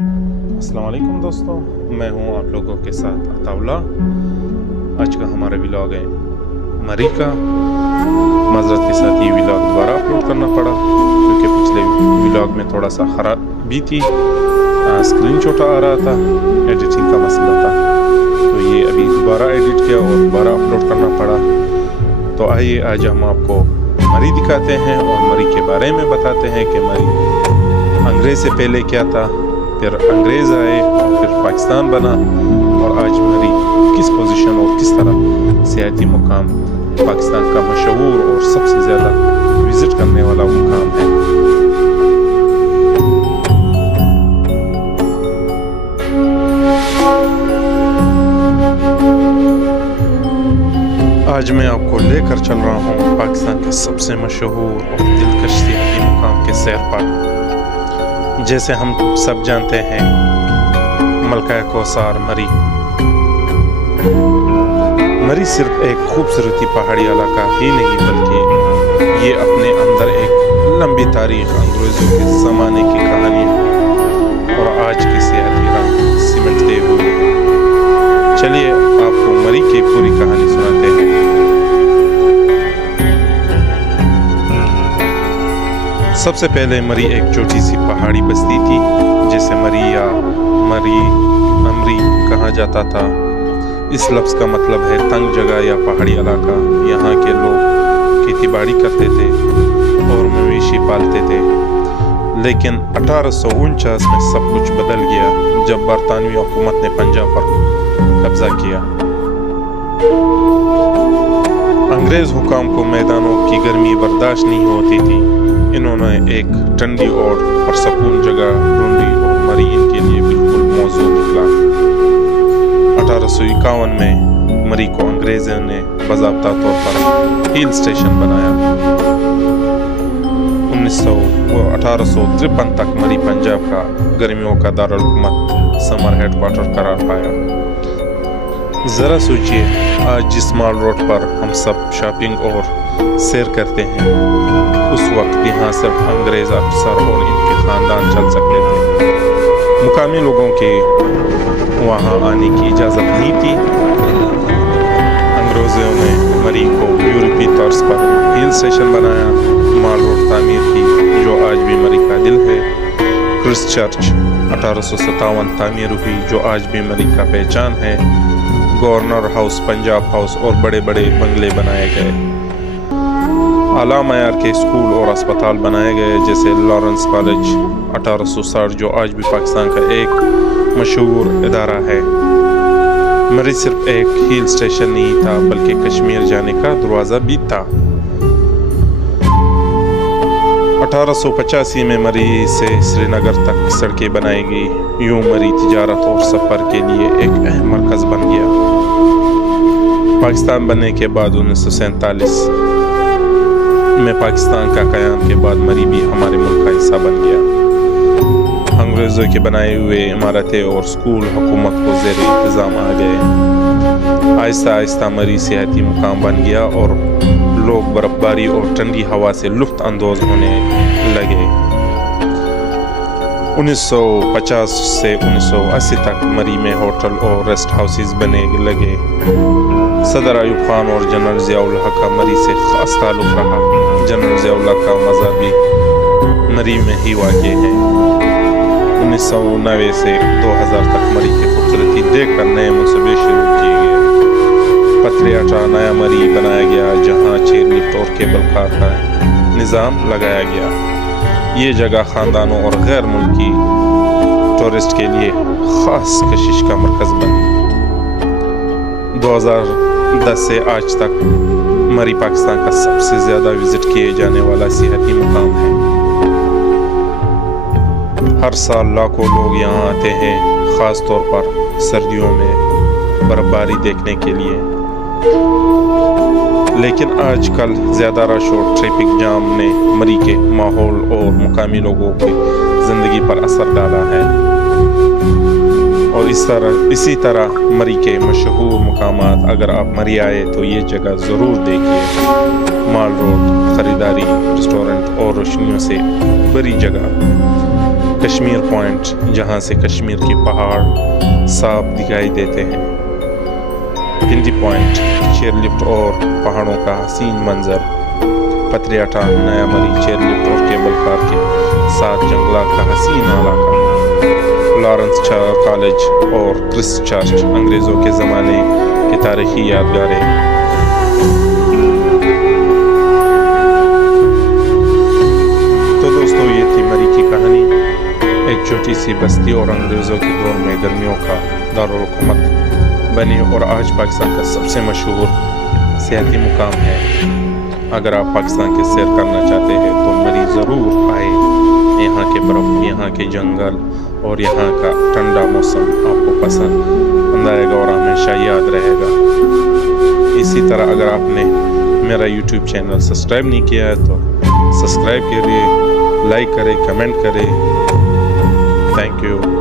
अस्सलाम वालेकुम दोस्तों, मैं हूं आप लोगों के साथ अताउल्ला। आज का हमारा व्लॉग है मरी का। माजरत के साथ ये व्लॉग दोबारा अपलोड करना पड़ा क्योंकि पिछले व्लॉग में थोड़ा सा खराबी थी, स्क्रीन छोटा आ रहा था, एडिटिंग का मसला था, तो ये अभी दोबारा एडिट किया और दोबारा अपलोड करना पड़ा। तो आइए आज हम आपको मरी दिखाते हैं और मरी के बारे में बताते हैं कि मरी अंग्रेज़ से पहले क्या था, फिर अंग्रेज़ आए, फिर पाकिस्तान बना और आज मरी किस पोजीशन और किस तरह सियाहती मुकाम पाकिस्तान का मशहूर और सबसे ज़्यादा विज़िट करने वाला मुकाम है। आज मैं आपको लेकर चल रहा हूँ पाकिस्तान के सबसे मशहूर और दिलकश सियाहती मुकाम के सैर पर। जैसे हम सब जानते हैं, मलका कौसार मरी सिर्फ एक खूबसूरती पहाड़ी इलाका ही नहीं बल्कि ये अपने अंदर एक लंबी तारीख, अंग्रेज़ों के ज़माने की कहानी और आज के सियाहती रंग सिमटते हुए। चलिए आपको मरी की पूरी कहानी सुनाते हैं। सबसे पहले मरी एक छोटी सी पहाड़ी बस्ती थी जिसे मरी या अमरी कहा जाता था। इस लफ्ज़ का मतलब है तंग जगह या पहाड़ी इलाका। यहाँ के लोग खेती बाड़ी करते थे और मवेशी पालते थे, लेकिन 1849 में सब कुछ बदल गया जब बरतानवी हुकूमत ने पंजाब पर कब्जा किया। अंग्रेज़ हुकाम को मैदानों की गर्मी बर्दाश्त नहीं होती थी। इन्होंने एक ठंडी और पुरसकून जगह ढूंढी और मरी इनके लिए बिल्कुल मौजू निकला। 1851 में मरी को अंग्रेज़ों ने बाज़ाब्ता तौर पर हिल स्टेशन बनाया। 1853 तक मरी पंजाब का गर्मियों का दारुल हुकूमत समर हेडक्वार्टर करार पाया। ज़रा सोचिए, आज जिस माल रोड पर हम सब शॉपिंग और सैर करते हैं, उस वक्त यहाँ सिर्फ अंग्रेज़ अफसर और इनके ख़ानदान चल सकते थे। मुकामी लोगों के वहाँ आने की इजाज़त नहीं थी। अंग्रेज़ों ने मरी को यूरोपी तर्ज पर हिल स्टेशन बनाया। माल रोड तामीर की जो आज भी मरी का दिल है। क्रिस्ट चर्च 1857 तामीर हुई जो आज भी मरी का पहचान है। गवर्नर हाउस, पंजाब हाउस और बड़े बड़े बंगले बनाए गए। आला मयार के स्कूल और अस्पताल बनाए गए जैसे लॉरेंस कॉलेज 1860 जो आज भी पाकिस्तान का एक मशहूर इदारा है। मरी सिर्फ एक हिल स्टेशन नहीं था बल्कि कश्मीर जाने का दरवाज़ा भी था। 1885 में मरी से श्रीनगर तक सड़कें बनाई गई। यूं मरी तिजारत और सफ़र के लिए एक अहम मरकज़ बन गया। पाकिस्तान बनने के बाद 1947 में पाकिस्तान का क़याम के बाद मरी भी हमारे मुल्क का हिस्सा बन गया। अंग्रेज़ों के बनाए हुए इमारतें और स्कूल हुकूमत को ज़ेर इंतज़ाम आ गए। आहिस्ता आहिस्ता मरी सियाहती मुकाम बन गया और लोग बर्फ़बारी और ठंडी हवा से लुत्फ़ अंदोज़ होने लगे। 1950 से 1980 तक मरी में होटल और रेस्ट हाउसेस बने लगे। सदर अयूब खान और जनरल ज़ियाउल हक का मरी से ख़ास ताल्लुक़ रहा। जनरल ज़ियाउल हक का मज़ार भी मरी में ही वाक़ है। 1990 से 2000 तक मरी की खूबसूरती देखकर नए मनसूबे शुरू किए गए। पतले अटा नया मरी बनाया गया जहाँ चेयर लिफ्ट और केबल कार का निज़ाम लगाया गया। ये जगह ख़ानदानों और गैर मुल्की टूरिस्ट के लिए ख़ास कशिश का मरकज़ बनी। 2010 से आज तक मरी पाकिस्तान का सबसे ज़्यादा विज़िट किए जाने वाला सियाहती मुकाम है। हर साल लाखों लोग यहाँ आते हैं, ख़ास तौर पर सर्दियों में बर्फ़बारी देखने के लिए। लेकिन आजकल ज़्यादा रश और ट्रैफिक जाम ने मरी के माहौल और मुकामी लोगों की ज़िंदगी पर असर डाला है। और इसी तरह मरी के मशहूर मुकामात, अगर आप मरी आए तो ये जगह ज़रूर देखिए। माल रोड, ख़रीदारी, रेस्टोरेंट और रोशनियों से भरी जगह। کشمیر پوائنٹ جہاں سے کشمیر کے پہاڑ صاف دکھائی دیتے ہیں، گنڈی پوائنٹ چیئر لفٹ اور پہاڑوں کا حسین منظر، پتریاٹا نیا مری چیئر لفٹ اور کیبل کار کے ساتھ جنگلات کا حسین علاقہ، لارنس کالج اور کرسٹ چرچ انگریزوں کے زمانے کی تاریخی یادگاریں۔ تو دوستو یہ تھی مری کی کہانی، ایک چھوٹی سی بستی اور انگریزوں کے دور میں گرمیوں کا دارالحکومت بنی اور آج پاکستان کا سب سے مشہور سیاحتی مقام ہے۔ اگر آپ پاکستان کی سیر کرنا چاہتے ہیں تو مری ضرور آئے، یہاں کے برف، یہاں کے جنگل اور یہاں کا ٹھنڈا موسم آپ کو پسند آئے گا اور ہمیشہ یاد رہے گا۔ اسی طرح اگر آپ نے میرا یوٹیوب چینل سبسکرائب نہیں کیا ہے تو سبسکرائب کریے، لائک کریں، کمنٹ کریں۔ Thank you.